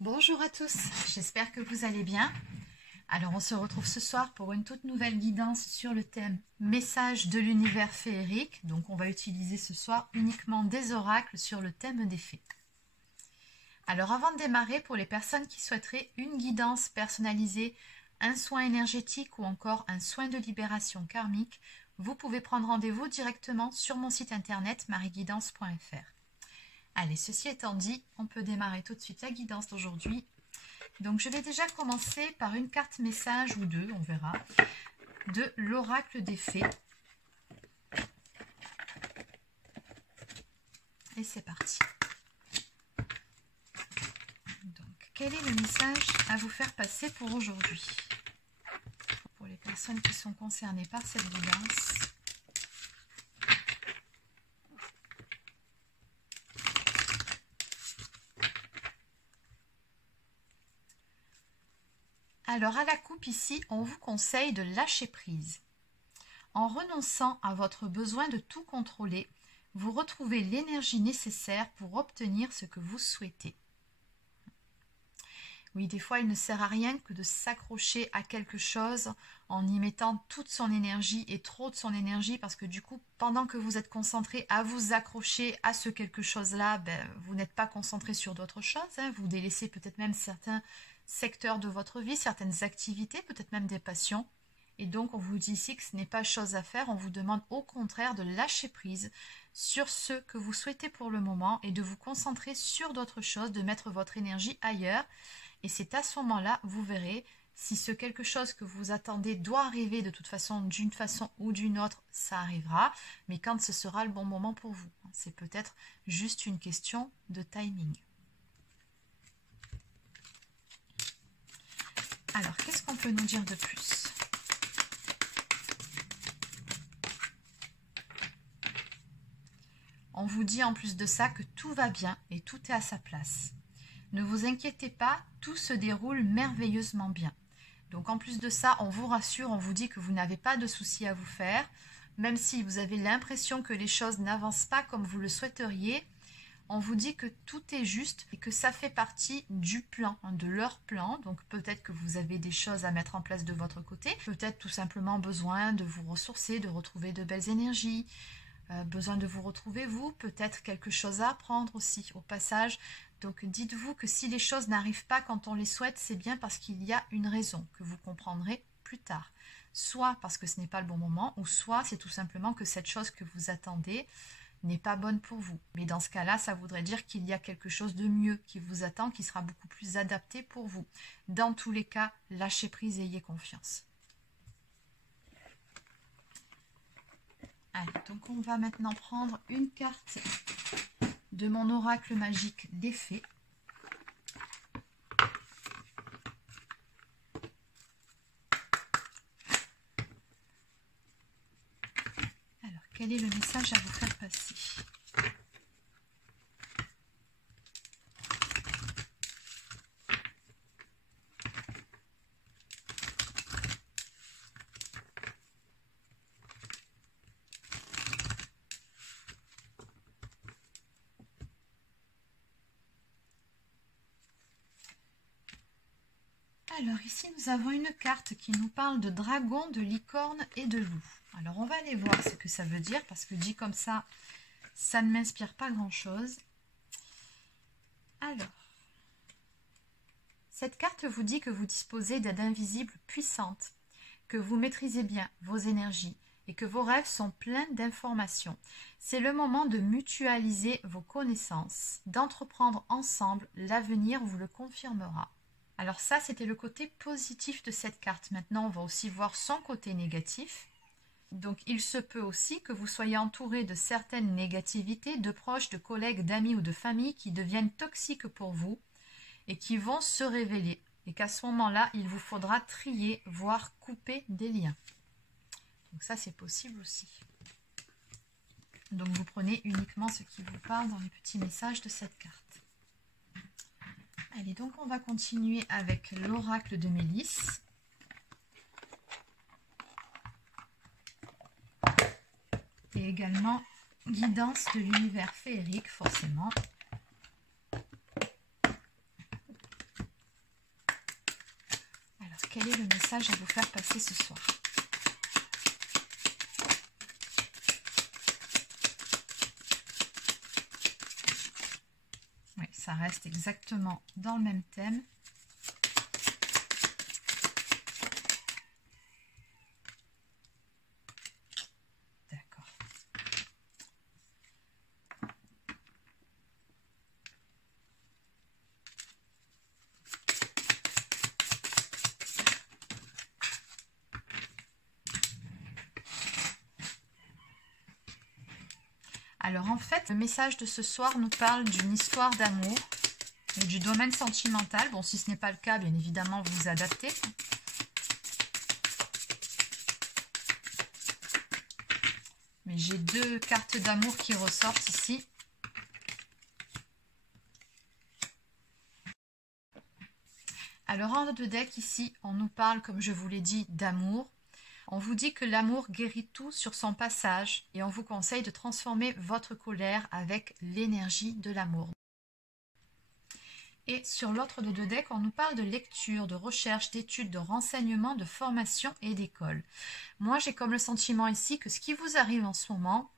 Bonjour à tous, j'espère que vous allez bien. Alors on se retrouve ce soir pour une toute nouvelle guidance sur le thème message de l'univers féerique. Donc on va utiliser ce soir uniquement des oracles sur le thème des fées. Alors avant de démarrer, pour les personnes qui souhaiteraient une guidance personnalisée, un soin énergétique ou encore un soin de libération karmique, vous pouvez prendre rendez-vous directement sur mon site internet marieguidance.fr. Allez, ceci étant dit, on peut démarrer tout de suite la guidance d'aujourd'hui. Donc je vais déjà commencer par une carte message ou deux, on verra, de l'oracle des fées. Et c'est parti. Donc, quel est le message à vous faire passer pour aujourd'hui? Pour les personnes qui sont concernées par cette guidance. Alors à la coupe ici, on vous conseille de lâcher prise. En renonçant à votre besoin de tout contrôler, vous retrouvez l'énergie nécessaire pour obtenir ce que vous souhaitez. Oui, des fois, il ne sert à rien que de s'accrocher à quelque chose en y mettant toute son énergie et trop de son énergie, parce que du coup, pendant que vous êtes concentré à vous accrocher à ce quelque chose-là, vous n'êtes pas concentré sur d'autres choses. Vous délaissez peut-être même certains secteurs de votre vie, certaines activités, peut-être même des passions. Et donc, on vous dit ici que ce n'est pas chose à faire. On vous demande au contraire de lâcher prise sur ce que vous souhaitez pour le moment et de vous concentrer sur d'autres choses, de mettre votre énergie ailleurs. Et c'est à ce moment-là, vous verrez, si ce quelque chose que vous attendez doit arriver de toute façon, d'une façon ou d'une autre, ça arrivera. Mais quand ce sera le bon moment pour vous, c'est peut-être juste une question de timing. Alors, qu'est-ce qu'on peut nous dire de plus ? On vous dit en plus de ça que tout va bien et tout est à sa place. Ne vous inquiétez pas, tout se déroule merveilleusement bien. Donc en plus de ça, on vous rassure, on vous dit que vous n'avez pas de soucis à vous faire. Même si vous avez l'impression que les choses n'avancent pas comme vous le souhaiteriez, on vous dit que tout est juste et que ça fait partie du plan, de leur plan. Donc peut-être que vous avez des choses à mettre en place de votre côté. Peut-être tout simplement besoin de vous ressourcer, de retrouver de belles énergies. Besoin de vous retrouver vous, peut-être quelque chose à apprendre aussi au passage. Donc dites-vous que si les choses n'arrivent pas quand on les souhaite, c'est bien parce qu'il y a une raison que vous comprendrez plus tard. Soit parce que ce n'est pas le bon moment, ou soit c'est tout simplement que cette chose que vous attendez n'est pas bonne pour vous. Mais dans ce cas-là, ça voudrait dire qu'il y a quelque chose de mieux qui vous attend, qui sera beaucoup plus adapté pour vous. Dans tous les cas, lâchez prise et ayez confiance. Allez, donc on va maintenant prendre une carte de mon oracle magique des fées. Alors, quel est le message à vous faire passer ? Alors ici, nous avons une carte qui nous parle de dragon, de licorne et de loup. Alors, on va aller voir ce que ça veut dire, parce que dit comme ça, ça ne m'inspire pas grand-chose. Alors, cette carte vous dit que vous disposez d'aides invisibles puissantes, que vous maîtrisez bien vos énergies et que vos rêves sont pleins d'informations. C'est le moment de mutualiser vos connaissances, d'entreprendre ensemble, l'avenir vous le confirmera. Alors ça, c'était le côté positif de cette carte. Maintenant, on va aussi voir son côté négatif. Donc, il se peut aussi que vous soyez entouré de certaines négativités, de proches, de collègues, d'amis ou de famille qui deviennent toxiques pour vous et qui vont se révéler. Et qu'à ce moment-là, il vous faudra trier, voire couper des liens. Donc ça, c'est possible aussi. Donc, vous prenez uniquement ce qui vous parle dans les petits messages de cette carte. Allez, donc on va continuer avec l'oracle de Mélisse. Et également guidance de l'univers féerique, forcément. quel est le message à vous faire passer ce soir. Oui, ça reste exactement dans le même thème. D'accord. Alors en fait, le message de ce soir nous parle d'une histoire d'amour ou du domaine sentimental. Bon, si ce n'est pas le cas, bien évidemment, vous vous adaptez. Mais j'ai deux cartes d'amour qui ressortent ici. Alors en de deck ici, on nous parle, comme je vous l'ai dit, d'amour. On vous dit que l'amour guérit tout sur son passage et on vous conseille de transformer votre colère avec l'énergie de l'amour. Et sur l'autre de deux decks, on nous parle de lecture, de recherche, d'études, de renseignements, de formation et d'école. Moi, j'ai comme le sentiment ici que ce qui vous arrive en ce moment,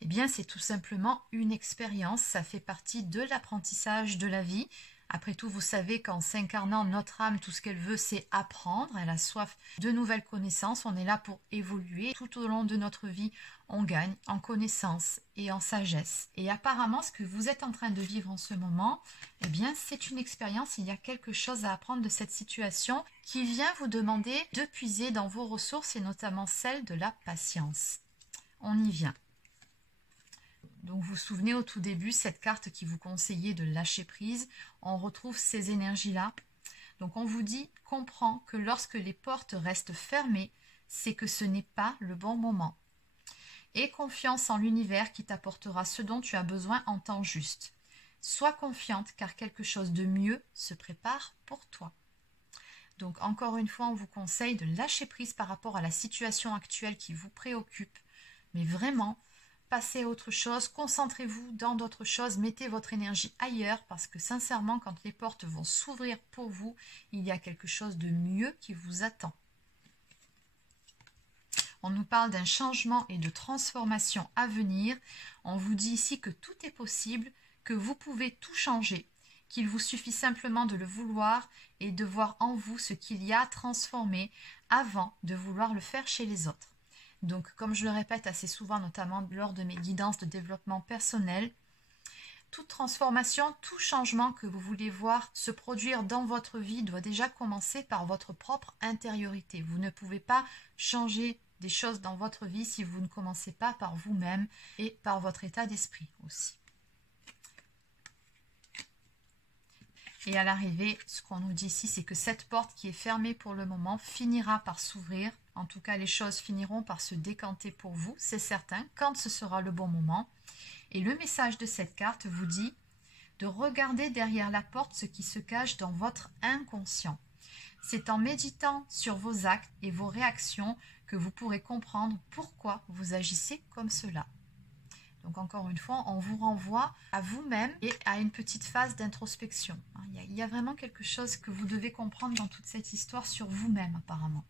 eh bien, c'est tout simplement une expérience. Ça fait partie de l'apprentissage de la vie. Après tout, vous savez qu'en s'incarnant, notre âme, tout ce qu'elle veut, c'est apprendre. Elle a soif de nouvelles connaissances. On est là pour évoluer. Tout au long de notre vie, on gagne en connaissances et en sagesse. Et apparemment, ce que vous êtes en train de vivre en ce moment, eh bien, c'est une expérience. Il y a quelque chose à apprendre de cette situation qui vient vous demander de puiser dans vos ressources et notamment celle de la patience. On y vient. Donc vous vous souvenez au tout début, cette carte qui vous conseillait de lâcher prise, on retrouve ces énergies-là. Donc on vous dit, comprends que lorsque les portes restent fermées, c'est que ce n'est pas le bon moment. Aie confiance en l'univers qui t'apportera ce dont tu as besoin en temps juste. Sois confiante car quelque chose de mieux se prépare pour toi. Donc encore une fois, on vous conseille de lâcher prise par rapport à la situation actuelle qui vous préoccupe. Mais vraiment, passez à autre chose, concentrez-vous dans d'autres choses, mettez votre énergie ailleurs parce que sincèrement, quand les portes vont s'ouvrir pour vous, il y a quelque chose de mieux qui vous attend. On nous parle d'un changement et de transformation à venir. On vous dit ici que tout est possible, que vous pouvez tout changer, qu'il vous suffit simplement de le vouloir et de voir en vous ce qu'il y a à transformer avant de vouloir le faire chez les autres. Donc, comme je le répète assez souvent, notamment lors de mes guidances de développement personnel, toute transformation, tout changement que vous voulez voir se produire dans votre vie doit déjà commencer par votre propre intériorité. Vous ne pouvez pas changer des choses dans votre vie si vous ne commencez pas par vous-même et par votre état d'esprit aussi. Et à l'arrivée, ce qu'on nous dit ici, c'est que cette porte qui est fermée pour le moment finira par s'ouvrir. En tout cas, les choses finiront par se décanter pour vous, c'est certain, quand ce sera le bon moment. Et le message de cette carte vous dit de regarder derrière la porte ce qui se cache dans votre inconscient. C'est en méditant sur vos actes et vos réactions que vous pourrez comprendre pourquoi vous agissez comme cela. Donc encore une fois, on vous renvoie à vous-même et à une petite phase d'introspection. Il y a vraiment quelque chose que vous devez comprendre dans toute cette histoire sur vous-même apparemment.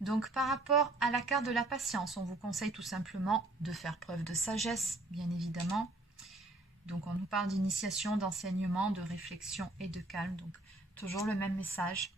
Donc par rapport à la carte de la patience, on vous conseille tout simplement de faire preuve de sagesse, bien évidemment. Donc on nous parle d'initiation, d'enseignement, de réflexion et de calme. Donc toujours le même message.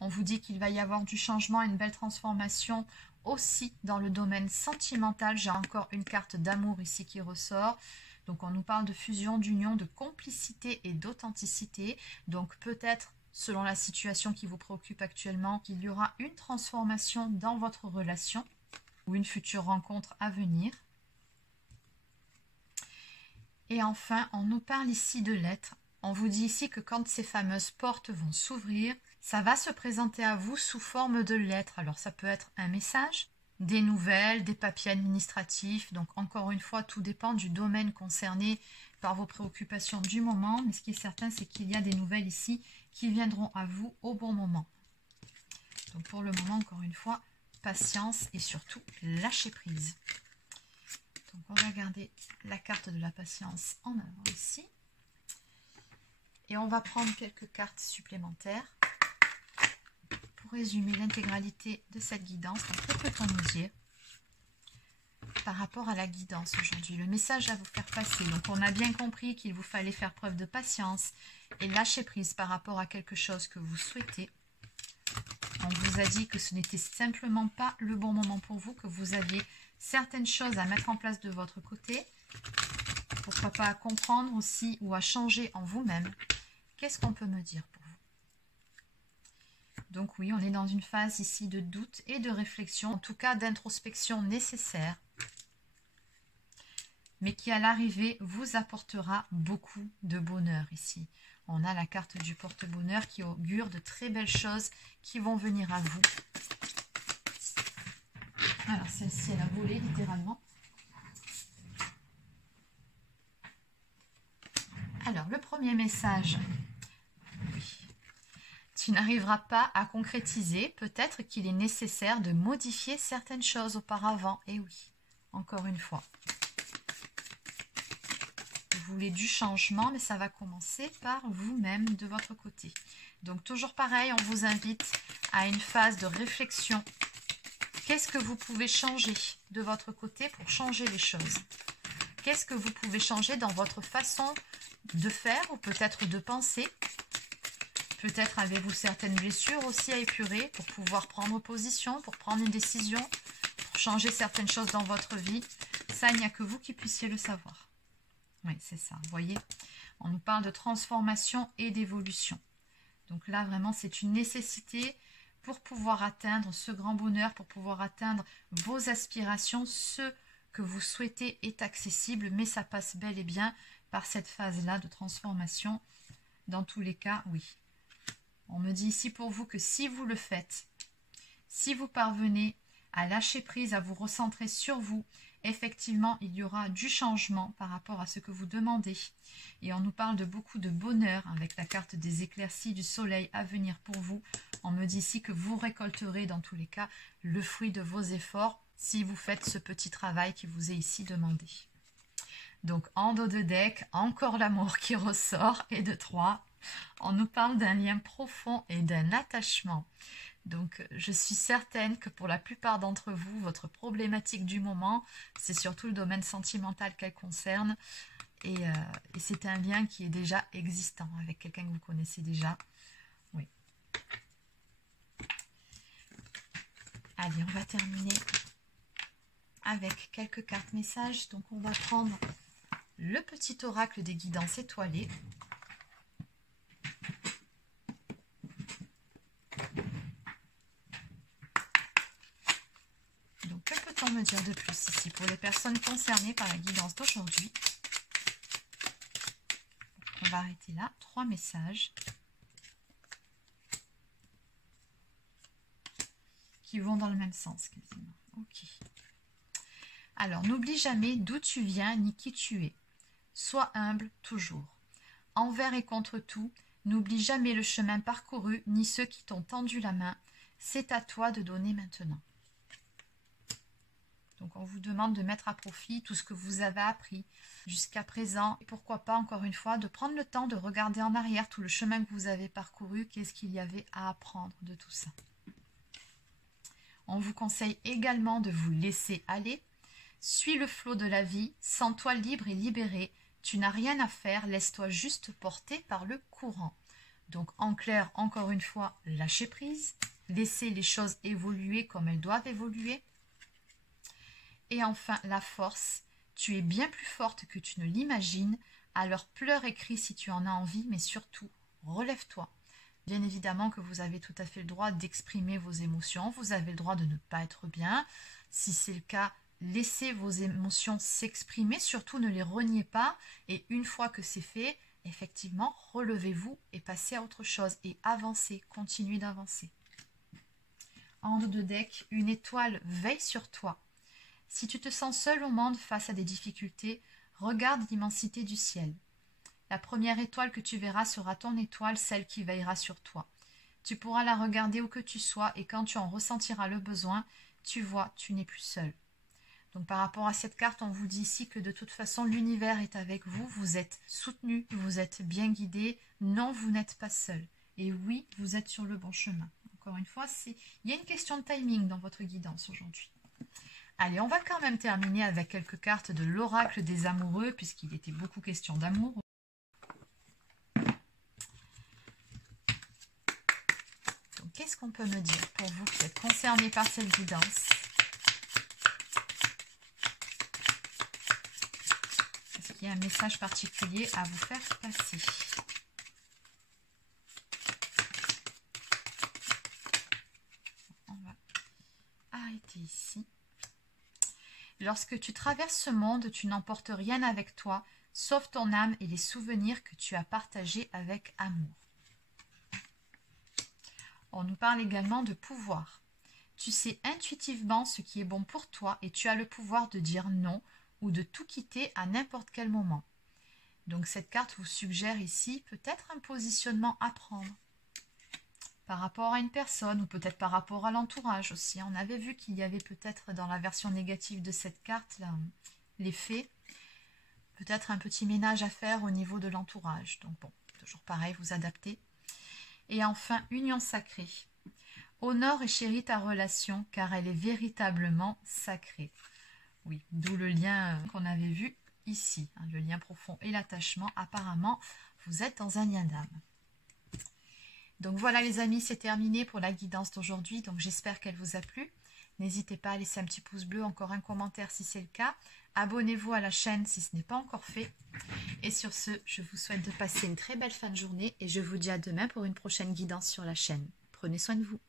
On vous dit qu'il va y avoir du changement, une belle transformation aussi dans le domaine sentimental. J'ai encore une carte d'amour ici qui ressort. Donc on nous parle de fusion, d'union, de complicité et d'authenticité. Donc peut-être, selon la situation qui vous préoccupe actuellement, qu'il y aura une transformation dans votre relation ou une future rencontre à venir. Et enfin, on nous parle ici de lettres. On vous dit ici que quand ces fameuses portes vont s'ouvrir, ça va se présenter à vous sous forme de lettres. Alors ça peut être un message, des nouvelles, des papiers administratifs. Donc encore une fois, tout dépend du domaine concerné par vos préoccupations du moment. Mais ce qui est certain, c'est qu'il y a des nouvelles ici qui viendront à vous au bon moment. Donc pour le moment, encore une fois, patience et surtout lâcher prise. Donc on va garder la carte de la patience en avant ici. Et on va prendre quelques cartes supplémentaires pour résumer l'intégralité de cette guidance. Donc, que peut-on nous dire par rapport à la guidance aujourd'hui? Le message à vous faire passer. Donc, on a bien compris qu'il vous fallait faire preuve de patience et lâcher prise par rapport à quelque chose que vous souhaitez. On vous a dit que ce n'était simplement pas le bon moment pour vous, que vous aviez certaines choses à mettre en place de votre côté. Pourquoi pas à comprendre aussi ou à changer en vous-même. Qu'est-ce qu'on peut me dire pour vous? Donc oui, on est dans une phase ici de doute et de réflexion, en tout cas d'introspection nécessaire, mais qui à l'arrivée vous apportera beaucoup de bonheur ici. On a la carte du porte-bonheur qui augure de très belles choses qui vont venir à vous. Alors celle-ci, elle a volé littéralement. Alors le premier message, oui. Tu n'arriveras pas à concrétiser, peut-être qu'il est nécessaire de modifier certaines choses auparavant. Et oui, encore une fois. Vous voulez du changement, mais ça va commencer par vous-même de votre côté. Donc toujours pareil, on vous invite à une phase de réflexion. Qu'est-ce que vous pouvez changer de votre côté pour changer les choses? Qu'est-ce que vous pouvez changer dans votre façon de faire ou peut-être de penser? Peut-être avez-vous certaines blessures aussi à épurer pour pouvoir prendre position, pour prendre une décision, pour changer certaines choses dans votre vie. Ça, il n'y a que vous qui puissiez le savoir. Oui, c'est ça, vous voyez, on nous parle de transformation et d'évolution. Donc là, vraiment, c'est une nécessité pour pouvoir atteindre ce grand bonheur, pour pouvoir atteindre vos aspirations. Ce que vous souhaitez est accessible, mais ça passe bel et bien par cette phase-là de transformation. Dans tous les cas, oui. On me dit ici pour vous que si vous le faites, si vous parvenez à lâcher prise, à vous recentrer sur vous, effectivement, il y aura du changement par rapport à ce que vous demandez. Et on nous parle de beaucoup de bonheur avec la carte des éclaircies du soleil à venir pour vous. On me dit ici que vous récolterez dans tous les cas le fruit de vos efforts si vous faites ce petit travail qui vous est ici demandé. Donc en dos de deck, encore l'amour qui ressort et de 3. On nous parle d'un lien profond et d'un attachement. Donc, je suis certaine que pour la plupart d'entre vous, votre problématique du moment, c'est surtout le domaine sentimental qu'elle concerne. Et c'est un lien qui est déjà existant avec quelqu'un que vous connaissez déjà. Oui. Allez, on va terminer avec quelques cartes messages. Donc, on va prendre le petit oracle des guidances étoilées. Me dire de plus ici pour les personnes concernées par la guidance d'aujourd'hui. On va arrêter là. 3 messages qui vont dans le même sens quasiment. Ok. Alors, n'oublie jamais d'où tu viens ni qui tu es. Sois humble toujours. Envers et contre tout, n'oublie jamais le chemin parcouru ni ceux qui t'ont tendu la main. C'est à toi de donner maintenant. Donc, on vous demande de mettre à profit tout ce que vous avez appris jusqu'à présent. Et pourquoi pas, encore une fois, de prendre le temps de regarder en arrière tout le chemin que vous avez parcouru. Qu'est-ce qu'il y avait à apprendre de tout ça? On vous conseille également de vous laisser aller. Suis le flot de la vie. Sens-toi libre et libéré. Tu n'as rien à faire. Laisse-toi juste porter par le courant. Donc, en clair, encore une fois, lâchez prise. Laissez les choses évoluer comme elles doivent évoluer. Et enfin, la force. Tu es bien plus forte que tu ne l'imagines. Alors pleure et crie si tu en as envie, mais surtout, relève-toi. Bien évidemment que vous avez tout à fait le droit d'exprimer vos émotions. Vous avez le droit de ne pas être bien. Si c'est le cas, laissez vos émotions s'exprimer. Surtout, ne les reniez pas. Et une fois que c'est fait, effectivement, relevez-vous et passez à autre chose. Et avancez, continuez d'avancer. En haut de deck, une étoile veille sur toi. Si tu te sens seul au monde face à des difficultés, regarde l'immensité du ciel. La première étoile que tu verras sera ton étoile, celle qui veillera sur toi. Tu pourras la regarder où que tu sois et quand tu en ressentiras le besoin, tu vois, tu n'es plus seul. Donc par rapport à cette carte, on vous dit ici que de toute façon, l'univers est avec vous. Vous êtes soutenu, vous êtes bien guidé. Non, vous n'êtes pas seul. Et oui, vous êtes sur le bon chemin. Encore une fois, il y a une question de timing dans votre guidance aujourd'hui. Allez, on va quand même terminer avec quelques cartes de l'oracle des amoureux, puisqu'il était beaucoup question d'amour. Donc, qu'est-ce qu'on peut me dire pour vous qui êtes concernés par cette guidance? Est-ce qu'il y a un message particulier à vous faire passer? On va arrêter ici. Lorsque tu traverses ce monde, tu n'emportes rien avec toi, sauf ton âme et les souvenirs que tu as partagés avec amour. On nous parle également de pouvoir. Tu sais intuitivement ce qui est bon pour toi et tu as le pouvoir de dire non ou de tout quitter à n'importe quel moment. Donc cette carte vous suggère ici peut-être un positionnement à prendre par rapport à une personne ou peut-être par rapport à l'entourage aussi. On avait vu qu'il y avait peut-être dans la version négative de cette carte l'effet, peut-être un petit ménage à faire au niveau de l'entourage. Donc bon, toujours pareil, vous adaptez. Et enfin, union sacrée. Honore et chéris ta relation car elle est véritablement sacrée. Oui, d'où le lien qu'on avait vu ici, hein, le lien profond et l'attachement. Apparemment, vous êtes dans un lien d'âme. Donc voilà les amis, c'est terminé pour la guidance d'aujourd'hui. Donc j'espère qu'elle vous a plu. N'hésitez pas à laisser un petit pouce bleu, encore un commentaire si c'est le cas. Abonnez-vous à la chaîne si ce n'est pas encore fait. Et sur ce, je vous souhaite de passer une très belle fin de journée et je vous dis à demain pour une prochaine guidance sur la chaîne. Prenez soin de vous.